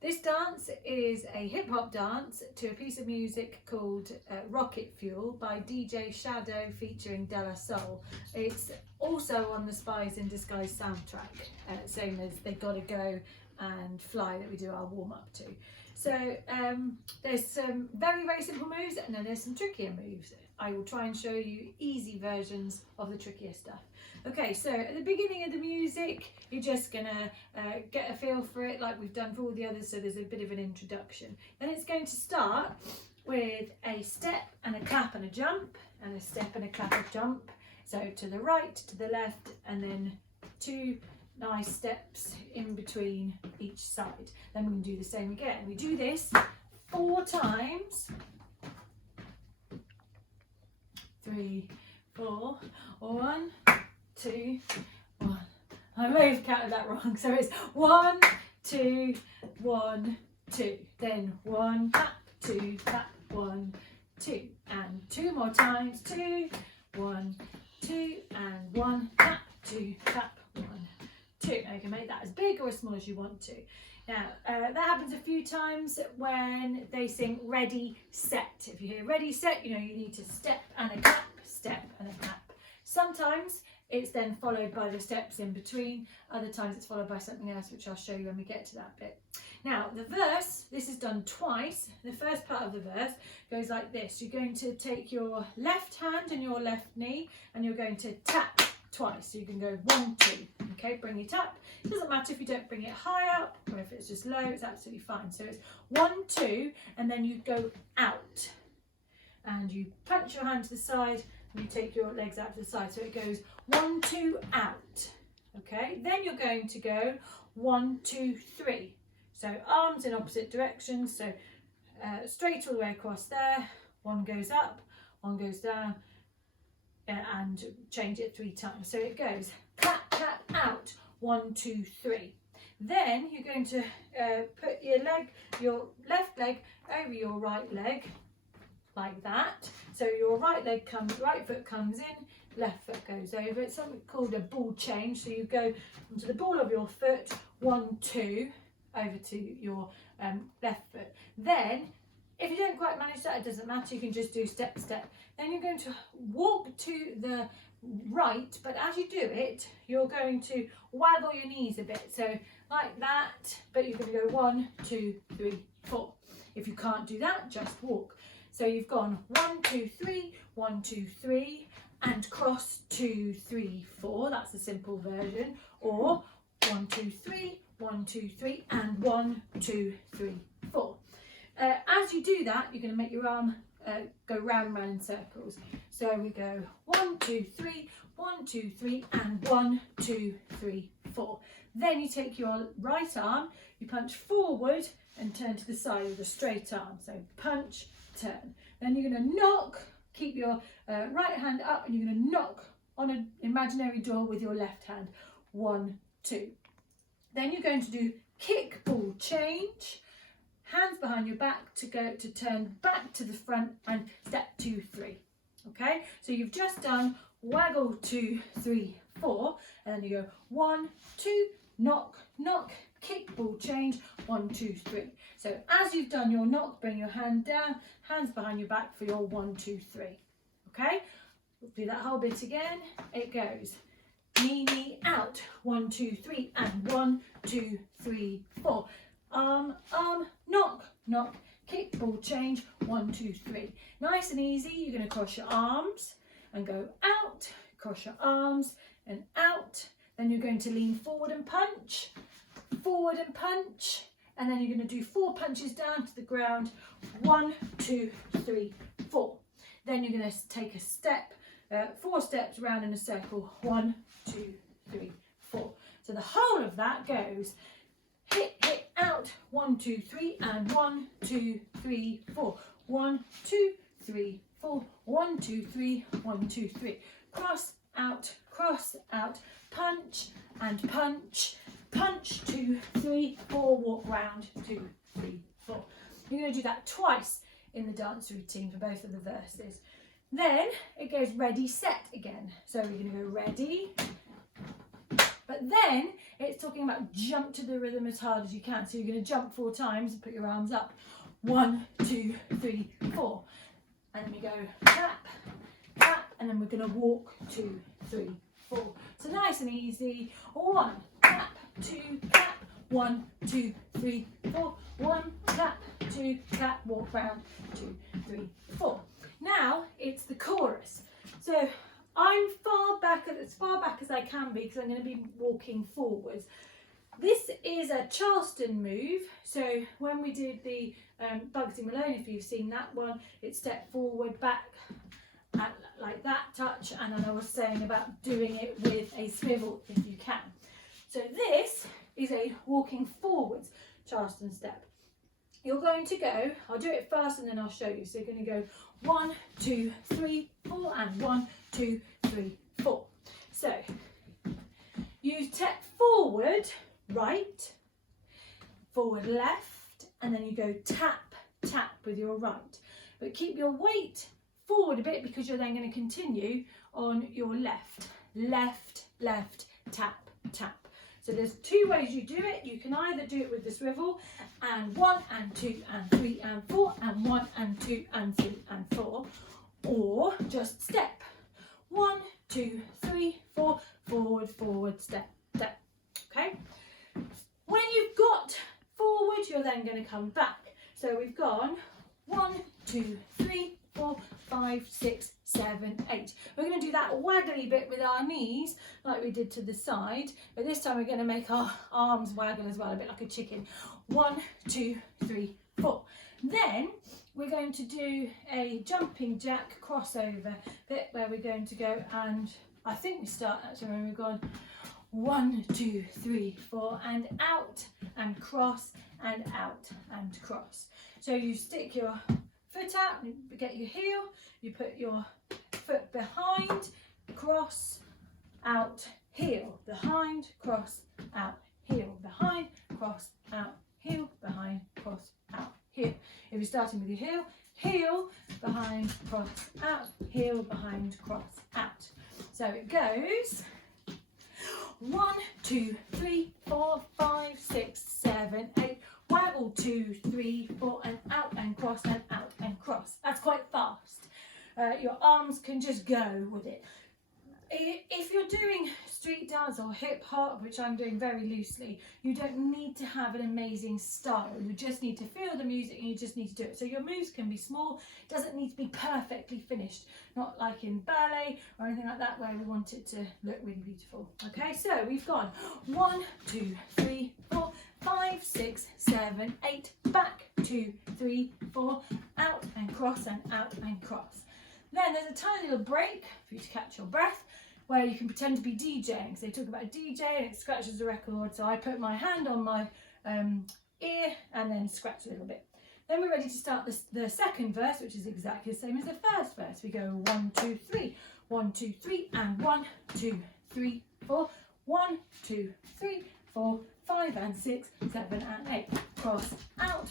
This dance is a hip-hop dance to a piece of music called Rocket Fuel by DJ Shadow featuring De La Soul. It's also on the Spies in Disguise soundtrack, same as They Gotta Go and Fly that we do our warm-up to. So there's some very, very simple moves, and then there's some trickier moves. I will try and show you easy versions of the trickier stuff. Okay, so at the beginning of the music, you're just gonna get a feel for it like we've done for all the others, so there's a bit of an introduction. Then it's going to start with a step and a clap and a jump, and a step and a clap and jump. So to the right, to the left, and then 2 nice steps in between each side. Then we can do the same again. We do this 4 times. 3, 4, 1, 2, 1. I may have counted that wrong. So it's 1, 2, 1, 2. Then 1, tap, 2, tap, 1, 2. And 2 more times. 2, 1, 2, and 1, tap, 2, tap, 1, 2. Now you can make that as big or as small as you want to. Now that happens a few times when they sing ready, set. If you hear ready, set, you know you need to step and a clap, step and a clap. Sometimes it's then followed by the steps in between. Other times it's followed by something else, which I'll show you when we get to that bit. Now the verse, this is done twice. The first part of the verse goes like this. You're going to take your left hand and your left knee and you're going to tap twice. So you can go 1, 2. Okay, bring it up. It doesn't matter if you don't bring it high up or if it's just low, it's absolutely fine. So it's 1, 2, and then you go out. And you punch your hand to the side and you take your legs out to the side. So it goes 1, 2, out. Okay, then you're going to go 1, 2, 3. So arms in opposite directions. So straight all the way across there. 1 goes up, 1 goes down, and change it 3 times. So it goes clap, clap, out, 1, 2, 3. Then you're going to put your left leg over your right leg, like that. So your right foot comes in, left foot goes over. It's something called a ball change. So you go onto the ball of your foot, 1, 2, over to your left foot. Then, if you don't quite manage that, it doesn't matter. You can just do step, step. Then you're going to walk to the right, but as you do it, you're going to waggle your knees a bit. So like that, but you're going to go 1, 2, 3, 4. If you can't do that, just walk. So you've gone 1, 2, 3, 1, 2, 3, and cross 2, 3, 4. That's the simple version. Or 1, 2, 3, 1, 2, 3, and 1, 2, 3, 4. As you do that, you're going to make your arm go round and round in circles. So we go 1, 2, 3, 1, 2, 3, and 1, 2, 3, 4. Then you take your right arm, you punch forward and turn to the side with a straight arm. So punch, turn. Then you're going to knock, keep your right hand up, and you're going to knock on an imaginary door with your left hand. 1, 2. Then you're going to do kick, ball, change. Hands behind your back to turn back to the front and step 2, 3. Okay, so you've just done waggle 2, 3, 4, and then you go 1, 2, knock, knock, kick, ball, change, 1, 2, 3. So as you've done your knock, bring your hand down, hands behind your back for your 1, 2, 3. Okay, we'll do that whole bit again. It goes knee, knee, out, 1, 2, 3, and 1, 2, 3, 4. Arm, knock, knock, kick, ball, change, 1, 2, 3. Nice and easy. You're going to cross your arms and go out, cross your arms and out. Then you're going to lean forward and punch, and then you're going to do 4 punches down to the ground, 1, 2, 3, 4. Then you're going to take a step, 4 steps round in a circle, 1, 2, 3, 4. So the whole of that goes hit, hit, out, 1, 2, 3, and 1, 2, 3, 4. 1, 2, 3, 4. 1, 2, 3, 1, 2, 3. Cross, out, punch and punch, punch, 2, 3, 4, walk round, 2, 3, 4. You're going to do that twice in the dance routine for both of the verses. Then it goes ready, set again. So we're going to go ready, But then it's talking about jump to the rhythm as hard as you can. So you're going to jump 4 times and put your arms up. 1, 2, 3, 4. And then we go tap, tap, and then we're going to walk 2, 3, 4. So nice and easy. 1, tap, 2, tap, 1, 2, 3, 4. 1, tap, 2, tap, walk round, 2, 3, 4. Now it's the chorus. So I'm as far back as I can be because I'm going to be walking forwards. This is a Charleston move. So when we did the Bugsy Malone, if you've seen that one, it's step forward, back, like that touch. And then I was saying about doing it with a swivel if you can. So this is a walking forwards Charleston step. You're going to go, I'll do it first and then I'll show you. So you're going to go 1, 2, 3, 4 and 1, 2, 3, 4. So you step forward right, forward left, and then you go tap, tap with your right. But keep your weight forward a bit because you're then going to continue on your left. Left, left, tap, tap. So there's 2 ways you do it. You can either do it with the swivel and 1 and 2 and 3 and 4 and 1 and 2 and 3 and 4, or just step 1, 2, 3, 4, forward, forward, step, step. Okay. When you've got forward, you're then going to come back. So we've gone 1, 2, 3, 4, 5, 6, 7, 8. We're going to do that waggly bit with our knees like we did to the side, but this time we're going to make our arms waggle as well, a bit like a chicken. 1, 2, 3, 4. Then we're going to do a jumping jack crossover bit where we're going to go, and I think we start actually when we've gone 1, 2, 3, 4 and out and cross and out and cross. So you stick your foot out, you get your heel, you put your foot behind, cross, out, heel, behind, cross, out, heel, behind, cross, out, heel, behind, cross, out, heel. If you're starting with your heel, heel, behind, cross, out, heel, behind, cross, out. So it goes 1, 2, 3, 4, 5, 6, 7, 8. Waggle 2, 3, 4 and out and cross and out and cross. That's quite fast. Your arms can just go with it. If you're doing street dance or hip hop, which I'm doing very loosely, you don't need to have an amazing style. You just need to feel the music and you just need to do it. So your moves can be small. It doesn't need to be perfectly finished. Not like in ballet or anything like that where we want it to look really beautiful. Okay, so we've gone 1, 2, 3, 4, 5, 6, 7, 8, back 2, 3, 4, out and cross and out and cross. Then there's a tiny little break for you to catch your breath where you can pretend to be DJing. So they talk about a DJ and it scratches the record. So I put my hand on my ear and then scratch a little bit. Then we're ready to start the second verse, which is exactly the same as the first verse. We go 1, 2, 3, 1, 2, 3 and 1, 2, 3, 4, 1, 2, 3, 4, 5 and 6, 7 and 8. Cross, out,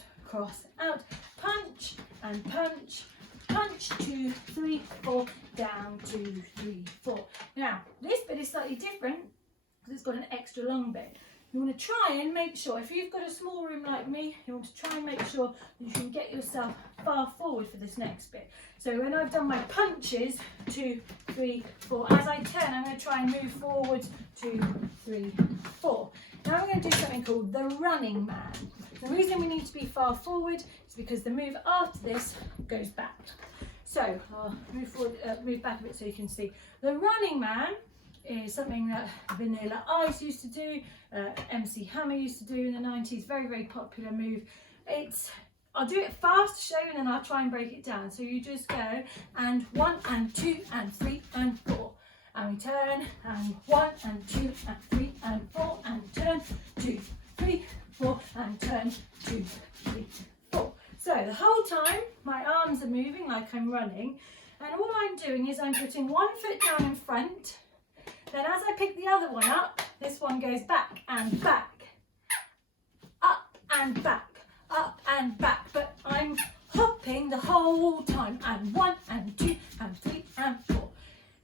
punch and punch. Punch 2, 3, 4, down 2, 3, 4. Now, this bit is slightly different because it's got an extra long bit. You want to try and make sure, if you've got a small room like me, you want to try and make sure you can get yourself far forward for this next bit. So when I've done my punches, 2, 3, 4, as I turn, I'm going to try and move forward, 2, 3, 4. Now we're going to do something called the running man. The reason we need to be far forward is because the move after this goes back. So I'll move forward, move back a bit so you can see. The running man is something that Vanilla Ice used to do, MC Hammer used to do in the 90s. Very, very popular move. I'll do it fast to show you and then I'll try and break it down. So you just go and 1 and 2 and 3 and 4. And we turn and 1 and 2 and 3 and 4 and turn 2, 3, 4 and turn 2, 3, 4. So the whole time my arms are moving like I'm running, and all I'm doing is I'm putting one foot down in front, then as I pick the other one up, this one goes back and back, up and back, up and back, but I'm hopping the whole time, and 1 and 2 and 3 and 4.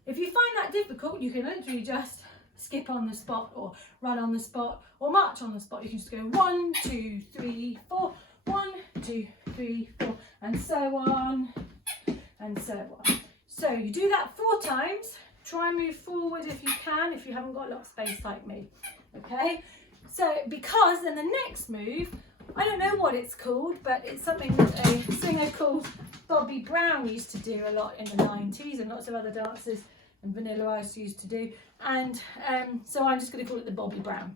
If you find that difficult, you can literally just skip skip on the spot or run on the spot or march on the spot. You can just go 1, 2, 3, 4, 1, 2, 3, 4, and so on and so on. So you do that 4 times. Try and move forward if you can, if you haven't got a lot of space like me. Okay, so because then the next move, I don't know what it's called, but it's something that a singer called Bobby Brown used to do a lot in the 90s, and lots of other dancers and Vanilla Ice used to do. And so I'm just going to call it the Bobby Brown.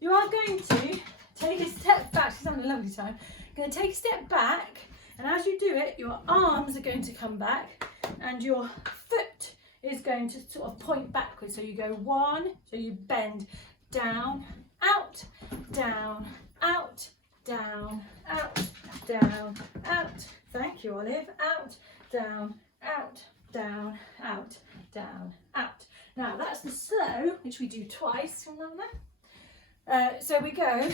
You are going to take a step back. She's having a lovely time. You're going to take a step back, and as you do it, your arms are going to come back, and your foot is going to sort of point backwards. So you go 1, so you bend down, out, down, out, down, out, down, out. Thank you, Olive. Out, down, out, down, out, down, out. Now that's the slow, which we do twice. Remember that? So we go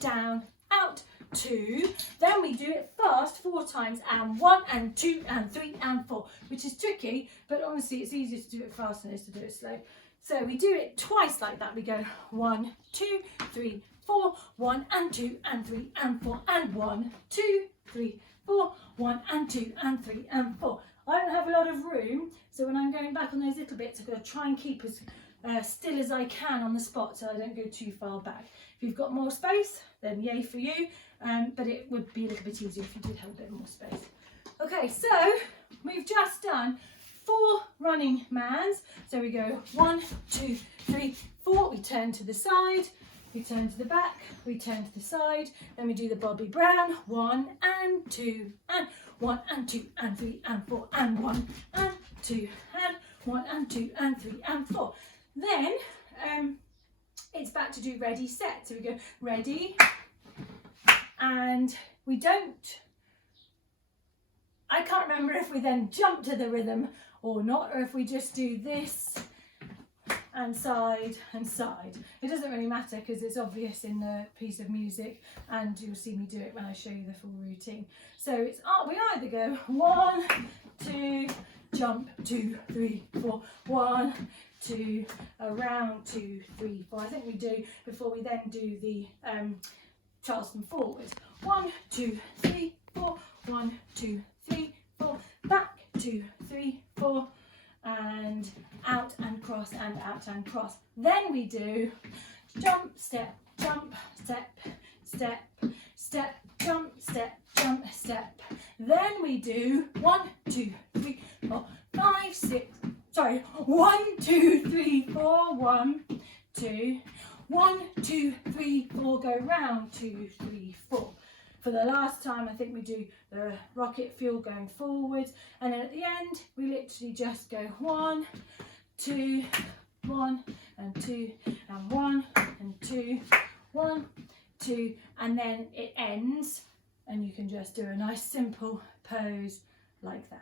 down, out, 2. Then we do it fast 4 times, and 1 and 2 and 3 and 4, which is tricky, but honestly it's easier to do it fast than it is to do it slow. So we do it twice like that. We go 1, 2, 3, 4, 1 and 2 and 3 and 4, and 1, 2, 3, 4, 1 and 2 and 3 and 4. I don't have a lot of room, so when I'm going back on those little bits, I'm going to try and keep as still as I can on the spot so I don't go too far back. If you've got more space, then yay for you, but it would be a little bit easier if you did have a bit more space. Okay, so we've just done 4 running mans. So we go 1, 2, 3, 4, we turn to the side, we turn to the back, we turn to the side, then we do the Bobby Brown, 1 and 2 and 1 and 2 and 3 and 4 and 1 and 2 and 1 and 2 and 3 and 4. Then it's back to do ready, set. So we go ready, and we don't, I can't remember if we then jump to the rhythm or not, or if we just do this and side and side. It doesn't really matter because it's obvious in the piece of music, and you'll see me do it when I show you the full routine. So it's we either go 1, 2, jump, 2, 3, 4, 1, 2, around, 2, 3, 4. I think we do before we then do the Charleston forward. 1, 2, 3, 4, 1, 2, 3, 4, back, 2, 3, 4, and out and cross and out and cross. Then we do jump, step, step, step, jump, step, step. Then we do 1, 2, 3, 4, 5, 6. Sorry, 1, 2, 3, 4, 1, 2, 1, 2, 3, 4, go round, 2, 3, 4. For the last time, I think we do the rocket fuel going forward, and then at the end, we literally just go 1, 2, 1 and 2 and 1 and 2, 1, 2, and then it ends, and you can just do a nice simple pose like that.